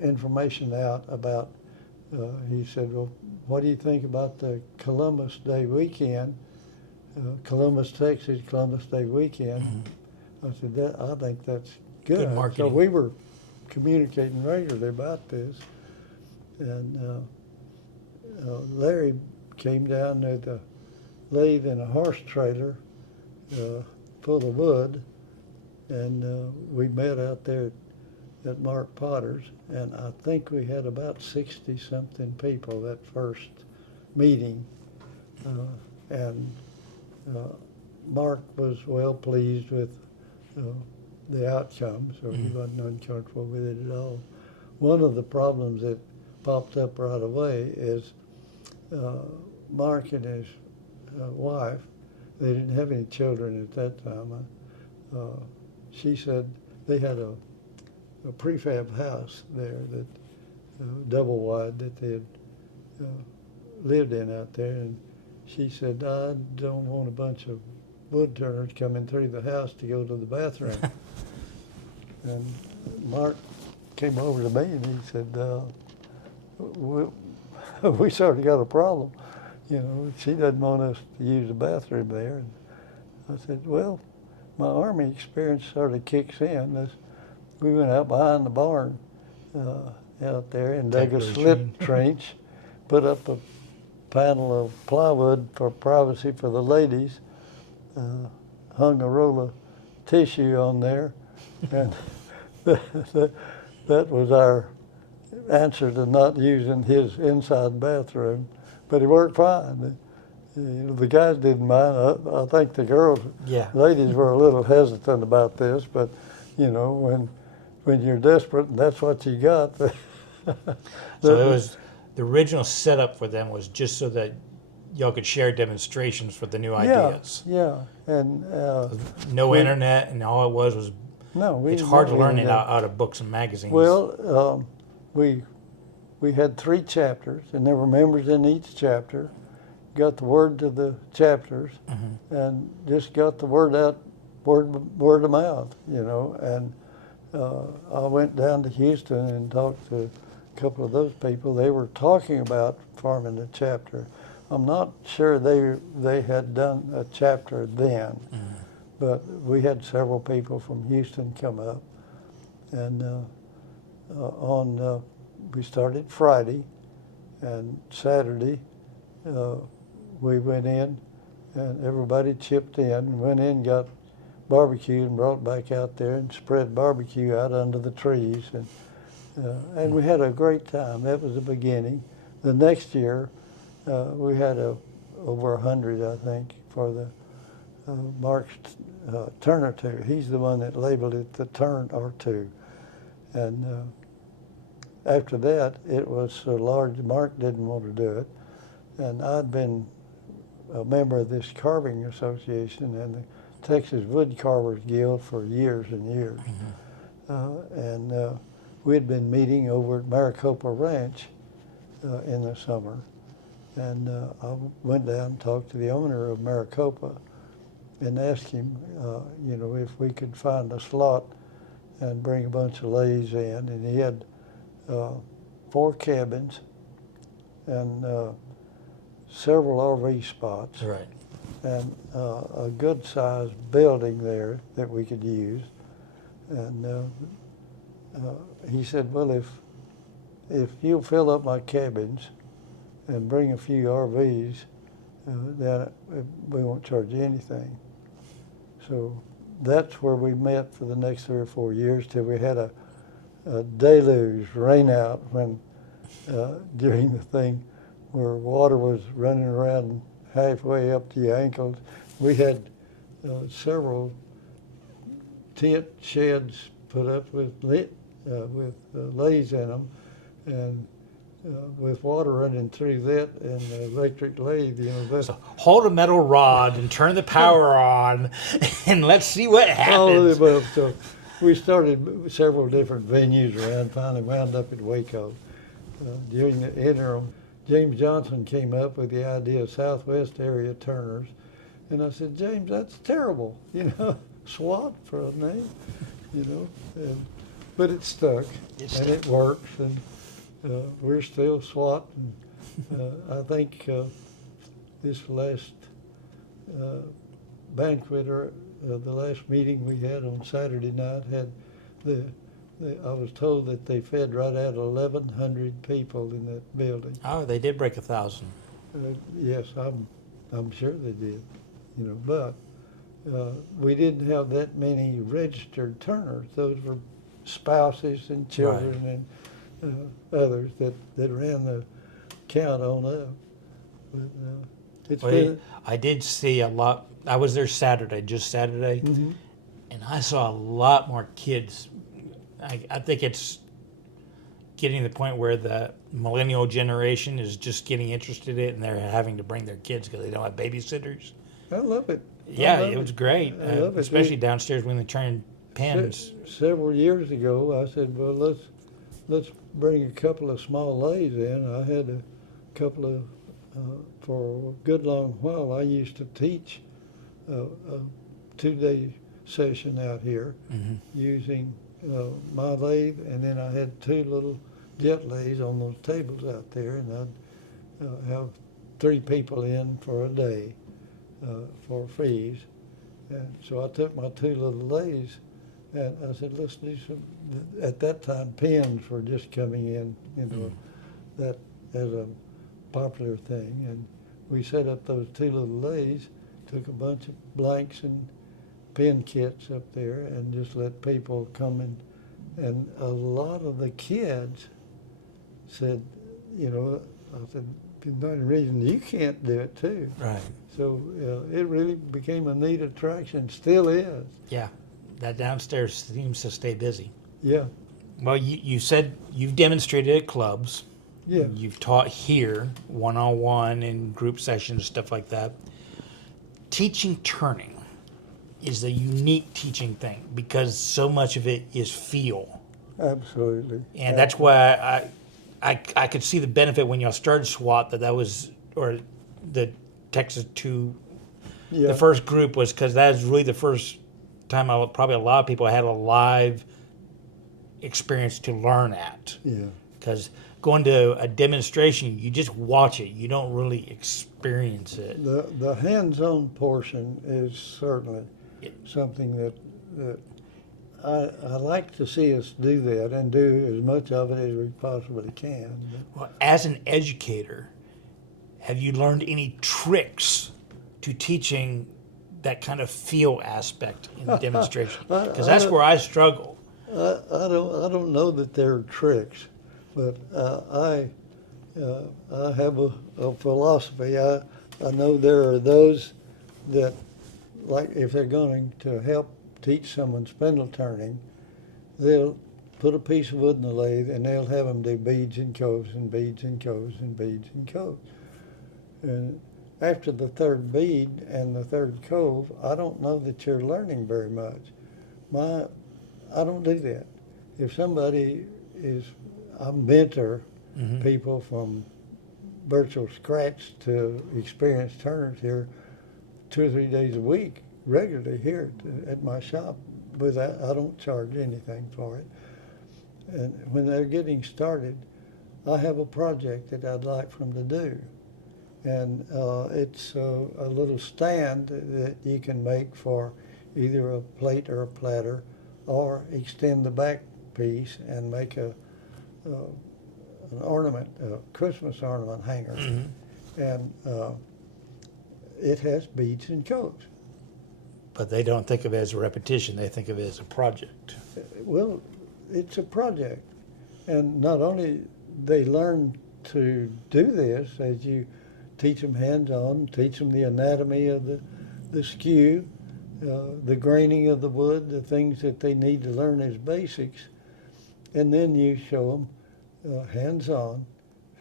information out about, he said, well, what do you think about the Columbus Day weekend, Columbus, Texas, Columbus Day weekend? I said, I think that's good. Good marketing. So we were communicating regularly about this, and Larry came down with a lathe and a horse trailer full of wood, and we met out there at Mark Potter's, and I think we had about 60-something people that first meeting, and Mark was well pleased with the outcome, so he wasn't uncomfortable with it at all. One of the problems that popped up right away is Mark and his wife, they didn't have any children at that time. She said they had a prefab house there that double wide that they had lived in out there, and she said, I don't want a bunch of woodturners coming through the house to go to the bathroom. And Mark came over to me and he said, we sort of got a problem. She doesn't want us to use the bathroom there. And I said, well, my Army experience sort of kicks in. We went out behind the barn out there and dug a slip trench, put up a panel of plywood for privacy for the ladies, hung a roll of tissue on there, and that was our answer to not using his inside bathroom. But it worked fine. The guys didn't mind. I think the girls, ladies were a little hesitant about this, but when you're desperate and that's what you got. So it was the original setup for them was just so that y'all could share demonstrations for the new ideas. Yeah, and no internet, and all it was no. It's hard to learn it out of books and magazines. Well, we had 3 chapters, and there were members in each chapter. Got the word to the chapters, and just got the word out, word of mouth, And I went down to Houston and talked to a couple of those people. They were talking about forming a chapter. I'm not sure they had done a chapter then, but we had several people from Houston come up, and we started Friday, and Saturday we went in, and everybody chipped in and went in, got barbecue and brought back out there and spread barbecue out under the trees, and we had a great time. That was the beginning. The next year we had over 100, I think, for the Mark's Turner 2. He's the one that labeled it the Turn or 2. And after that, it was so large, Mark didn't want to do it. And I'd been a member of this carving association and the Texas Wood Carvers Guild for years and years. And we had been meeting over at Maricopa Ranch in the summer. And I went down and talked to the owner of Maricopa and asked him, if we could find a slot and bring a bunch of lathes in. And he had 4 cabins and several RV spots. Right. and a good-sized building there that we could use. And he said, well, if you'll fill up my cabins and bring a few RVs, then we won't charge you anything. So that's where we met for the next 3 or 4 years till we had a deluge rain out when during the thing where water was running around halfway up to your ankles. We had several tent sheds put up with lays in them, and with water running through that and the electric lathe, that's So hold a metal rod and turn the power on, and let's see what all of the happens. above. So we started several different venues around, finally wound up at Waco. During the interim, James Johnson came up with the idea of Southwest Area Turners, and I said, James, that's terrible, SWAT for a name, but it stuck, and it works, and we're still SWAT, and I think this last banquet or the last meeting we had on Saturday night had I was told that they fed right at 1,100 people in that building. Oh, they did break 1,000. Yes, I'm sure they did, but we didn't have that many registered turners. Those were spouses and children and others that ran the count on up. But I did see a lot. I was there Saturday, just Saturday, Mhm. and I saw a lot more kids. I think it's getting to the point where the millennial generation is just getting interested in it, and they're having to bring their kids because they don't have babysitters. I love it. Yeah, it was great, I love it. especially downstairs when they turn pins. Several years ago, I said, well, let's bring a couple of small lays in. I had a couple of, for a good long while, I used to teach a 2-day session out here using my lathe, and then I had 2 little jet lathes on those tables out there, and I'd have 3 people in for a day for fees. And so I took my 2 little lathes, and I said, let's do some. At that time, pins were just coming in, that as a popular thing, and we set up those 2 little lathes, took a bunch of blanks and pin kits up there, and just let people come in. And a lot of the kids said, I said, there's no reason you can't do it too. Right. So it really became a neat attraction, still is. Yeah, that downstairs seems to stay busy. Yeah, Well, you said you've demonstrated at clubs. yeah. You've taught here, one-on-one and group sessions, stuff like that. Teaching turning is a unique teaching thing because so much of it is feel. Absolutely. And that's why I could see the benefit when y'all started SWAT that was, or the Texas 2, Yeah. the first group was because that was really the first time probably a lot of people had a live experience to learn at. Yeah. Because going to a demonstration, you just watch it. You don't really experience it. The hands-on portion is certainly something that I like to see us do that and do as much of it as we possibly can. Well, as an educator, have you learned any tricks to teaching that kind of feel aspect in demonstration? Because that's where I struggle. I don't know that they're tricks, but I have a philosophy. I know there are those that, like, if they're going to help teach someone spindle turning, they'll put a piece of wood in the lathe and they'll have them do beads and coves and beads and coves and beads and coves. And after the 3rd bead and the 3rd cove, I don't know that you're learning very much. I don't do that. If somebody I mentor people from virtual scratch to experienced turners here 2 or 3 days a week, regularly here at my shop. I don't charge anything for it. And when they're getting started, I have a project that I'd like for them to do. And it's a little stand that you can make for either a plate or a platter, or extend the back piece and make an ornament, a Christmas ornament hanger. And it has beads and coats. But they don't think of it as a repetition. They think of it as a project. Well, it's a project. And not only they learn to do this as you teach them hands-on, teach them the anatomy of the skew, the graining of the wood, the things that they need to learn as basics. And then you show them hands-on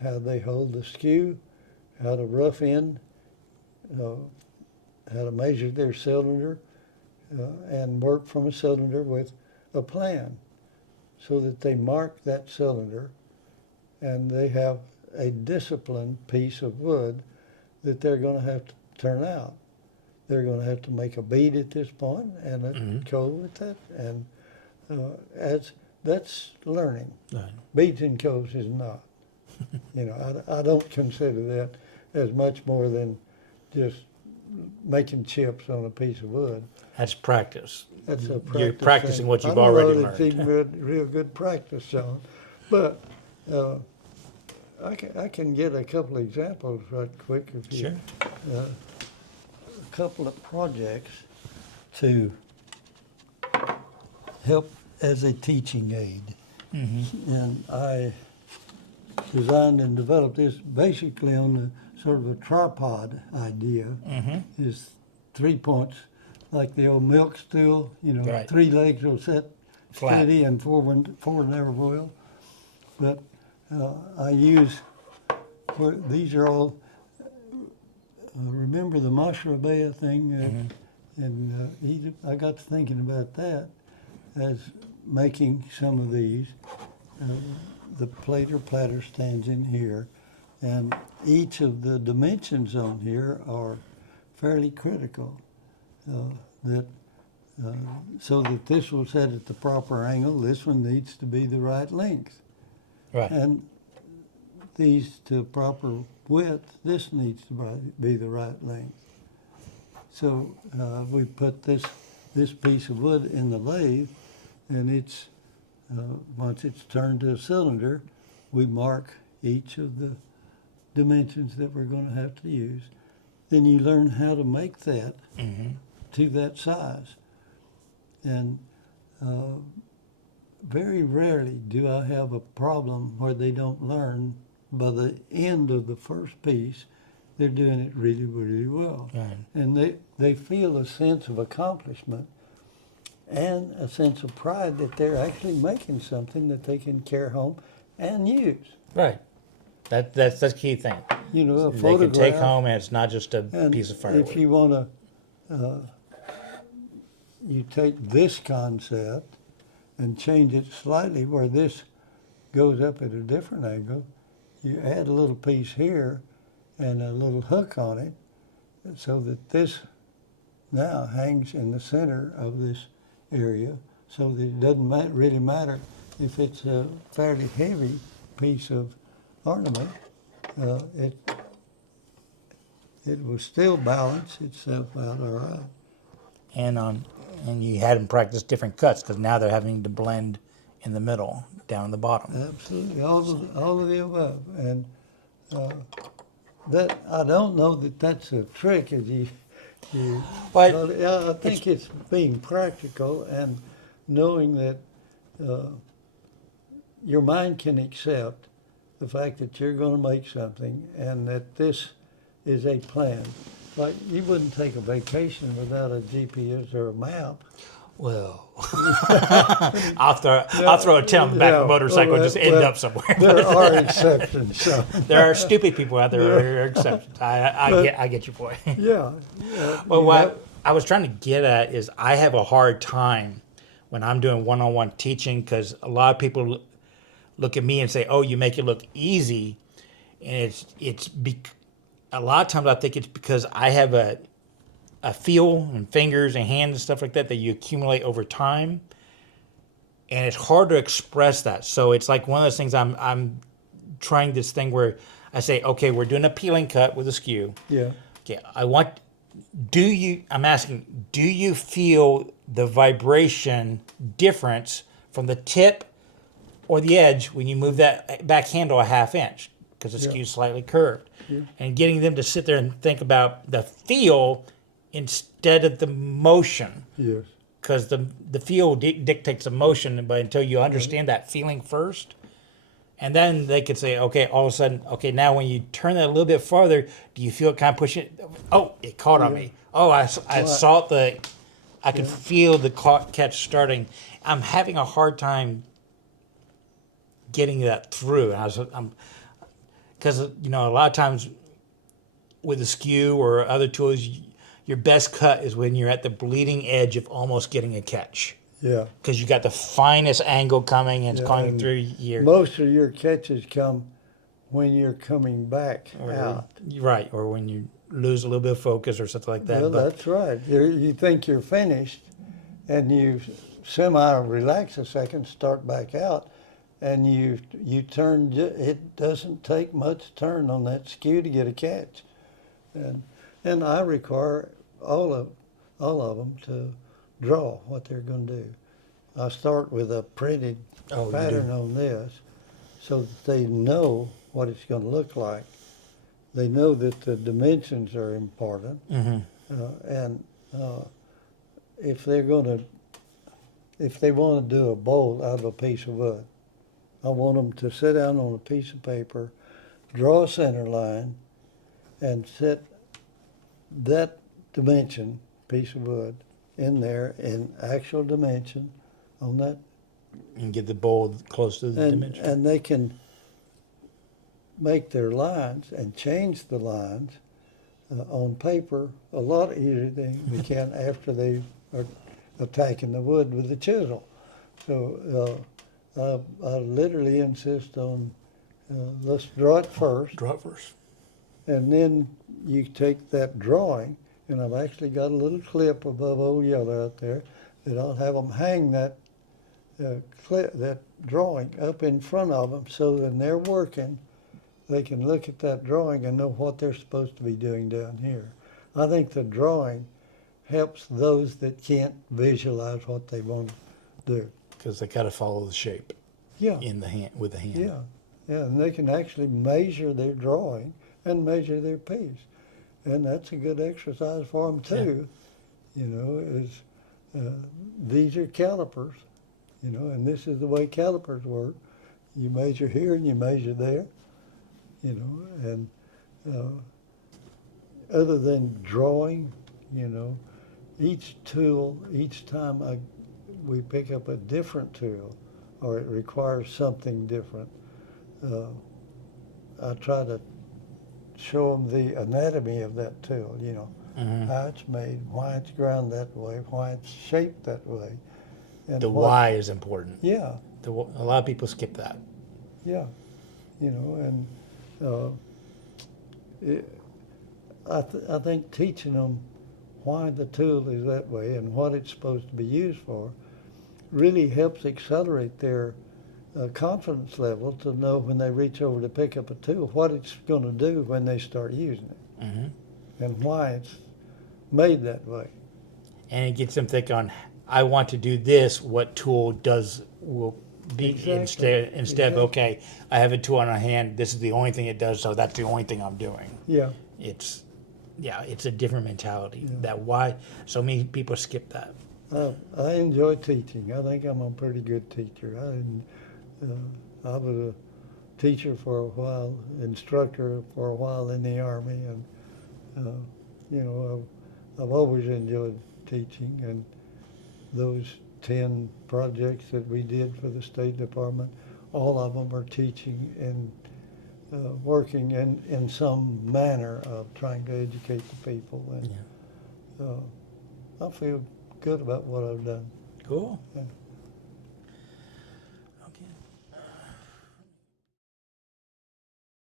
how they hold the skew, how to rough in, how to measure their cylinder, and work from a cylinder with a plan so that they mark that cylinder and they have a disciplined piece of wood that they're going to have to turn out. They're going to have to make a bead at this point and a coat with that. And as that's learning. Right. Beads and coats is not. I don't consider that as much more than just making chips on a piece of wood. That's practice. That's a practice. You're practicing thing. what you've already learned. I don't know that it's even real good practice, John. But I can get a couple of examples right quick if you. Sure. A couple of projects to help as a teaching aid. And I designed and developed this basically on the sort of a tripod idea. Is 3 points, like the old milk stool, Right. 3 legs will set Flat. steady and forward never will. But I use, these are all, remember the mashrabeh thing? In Egypt, I got to thinking about that as making some of these. The plate or platter stands in here, and each of the dimensions on here are fairly critical. So that this will set at the proper angle, this one needs to be the right length. Right. And these to proper width, this needs to be the right length. So we put this piece of wood in the lathe, and it's once it's turned to a cylinder, we mark each of the dimensions that we're going to have to use. Then you learn how to make that to that size. And very rarely do I have a problem where they don't learn by the end of the first piece. They're doing it really, really well. Right. And they feel a sense of accomplishment and a sense of pride that they're actually making something that they can carry home and use. Right. That's the key thing. A They photograph. can take home, and it's not just a And piece of firewood. if you want to, you take this concept and change it slightly where this goes up at a different angle. You add a little piece here and a little hook on it so that this now hangs in the center of this area, so that it doesn't really matter if it's a fairly heavy piece of ornament. It will still balance itself out all right. And you had them practice different cuts, because now they're having to blend in the middle, down in the bottom. Absolutely, all of the above, and that I don't know that that's a trick, as you But I think it's being practical and knowing that your mind can accept the fact that you're going to make something and that this is a plan. Like, you wouldn't take a vacation without a GPS or a map. well, I'll throw a 10 on the back of a motorcycle and just end up somewhere. There are exceptions. So. There are stupid people out there who are exceptions. I get your point. Yeah. Well, what I was trying to get at is I have a hard time when I'm doing one-on-one teaching, because a lot of people look at me and say, "Oh, you make it look easy," and a lot of times I think it's because I have a feel and fingers and hands and stuff like that you accumulate over time, and it's hard to express that. So it's like one of those things I'm trying this thing where I say, okay, we're doing a peeling cut with a skew. Yeah. Okay, I'm asking, do you feel the vibration difference from the tip or the edge when you move that back handle a half inch? Because the skew's slightly curved. Yeah. And getting them to sit there and think about the feel instead of the motion. Yes. Because the feel dictates the motion, but until you understand that feeling first, and then they could say, okay, all of a sudden, okay, now when you turn that a little bit farther, do you feel it kind of pushing? Oh, it caught on me. Oh, I saw I could feel the catch starting. I'm having a hard time getting that through. Because, a lot of times with a skew or other tools, your best cut is when you're at the bleeding edge of almost getting a catch. Yeah. Because you got the finest angle coming and it's coming and through your... Most of your catches come when you're coming back out. Right, or when you lose a little bit of focus or something like that. Well, that's right. You think you're finished, and you semi-relax a second, start back out, and you turn. It doesn't take much turn on that skew to get a catch, and I require all of them to draw what they're going to do. I start with a printed pattern on this, so that they know what it's going to look like. They know that the dimensions are important, and if they want to do a bolt out of a piece of wood, I want them to sit down on a piece of paper, draw a center line, and set that dimension piece of wood in there in actual dimension on that. And get the bowl close to the dimension. And they can make their lines and change the lines on paper a lot easier than they can after they are attacking the wood with the chisel. So I literally insist on let's draw it first. Draw it first. And then you take that drawing, and I've actually got a little clip above Old Yeller out there that I'll have them hang that that drawing up in front of them, so when they're working, they can look at that drawing and know what they're supposed to be doing down here. I think the drawing helps those that can't visualize what they want to do. Because they got to follow the shape. Yeah. In the hand, with the hand. Yeah, yeah, and they can actually measure their drawing and measure their piece, and that's a good exercise for them too. These are calipers, and this is the way calipers work. You measure here and you measure there, and other than drawing, each tool, each time we pick up a different tool, or it requires something different, I try to show them the anatomy of that tool, how it's made, why it's ground that way, why it's shaped that way. And the why is important. Yeah. A lot of people skip that. Yeah. I think teaching them why the tool is that way and what it's supposed to be used for really helps accelerate their confidence level to know when they reach over to pick up a tool what it's going to do when they start using it, and why it's made that way. And it gets them thinking on, I want to do this, what tool will be Exactly. instead of, okay, I have a tool on my hand, this is the only thing it does, so that's the only thing I'm doing. Yeah. It's a different mentality. That why so many people skip that. I enjoy teaching. I think I'm a pretty good teacher. I was a teacher for a while, instructor for a while in the Army, and I've always enjoyed teaching. And those 10 projects that we did for the State Department, all of them are teaching and working in some manner of trying to educate the people. And I feel good about what I've done. Cool. Yeah.